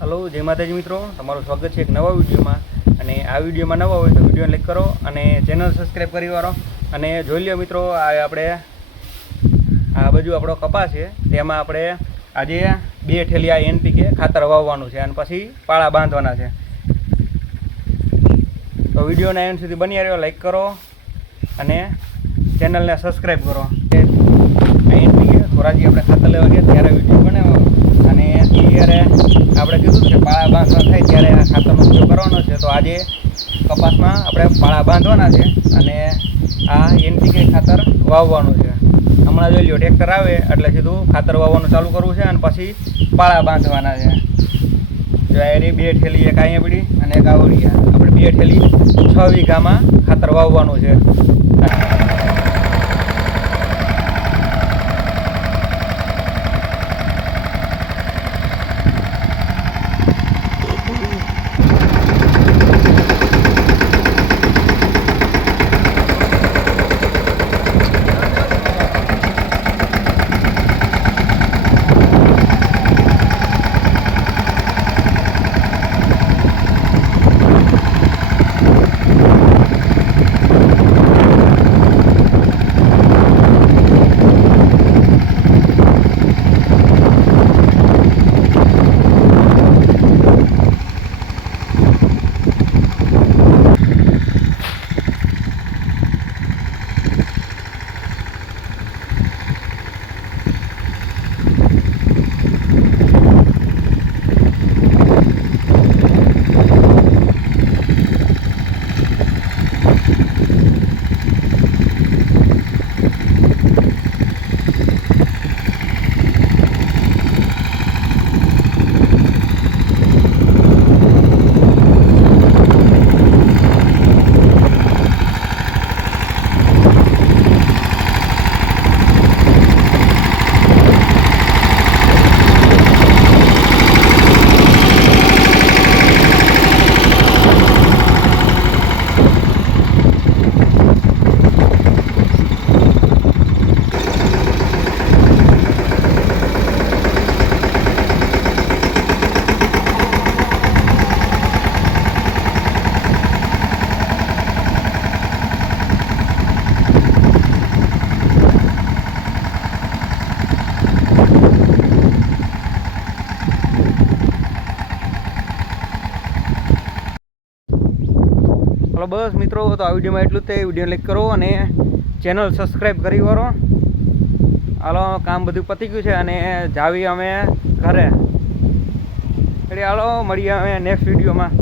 Hello, જય માતાજી મિત્રો, તમારું સ્વાગત છે એક નવા વિડીયોમાં. અને આ વિડીયોમાં નવા હોય તો વિડીયોને લાઈક કરો અને ચેનલ સબસ્ક્રાઈબ કરી વાળો. અને જોઈ લો મિત્રો, આપણે આ બાજુ આપણો કપાસ છે, તેમાં આપણે આજે 2 ઠેલી આ NPK ખાતર વાવવાનું છે અને પછી પાળા બાંધવાના છે. તો વિડીયોના એન્ડ સુધી બની રહ્યો, લાઈક કરો અને ચેનલને સબસ્ક્રાઈબ કરો. NPK થોરાજી આપણે ખાતર લેવા ગયા ત્યારે વિડીયો બનાવ્યો અને ત્યારે આપણે કીધું કે પાળા બાંધવા થાય ત્યારે આ ખાતરનો ઉપયોગ કરવાનો છે. તો આજે કપાસમાં આપણે પાળા બાંધવાના છે અને આ NPK ખાતર વાવવાનું છે. હમણાં જોઈ લો, ટ્રેક્ટર આવે એટલે સીધું ખાતર વાવવાનું ચાલુ કરવું છે અને પછી પાળા બાંધવાના છે. જો એ 2 ઠેલી, એક અહીંયા પડી અને એક આવડી. આપણે 2 ઠેલી 6 વીઘામાં ખાતર વાવવાનું છે. હલો બસ મિત્રો, તો આ વિડીયોમાં એટલું જ તે. વિડીયો લાઈક કરો અને ચેનલ સબસ્ક્રાઈબ કરી વાળો. હાલો, કામ બધું પતી ગયું છે અને જાવી અમે ઘરે. એટલે હાલો, મળીએ અમે નેક્સ્ટ વિડીયોમાં.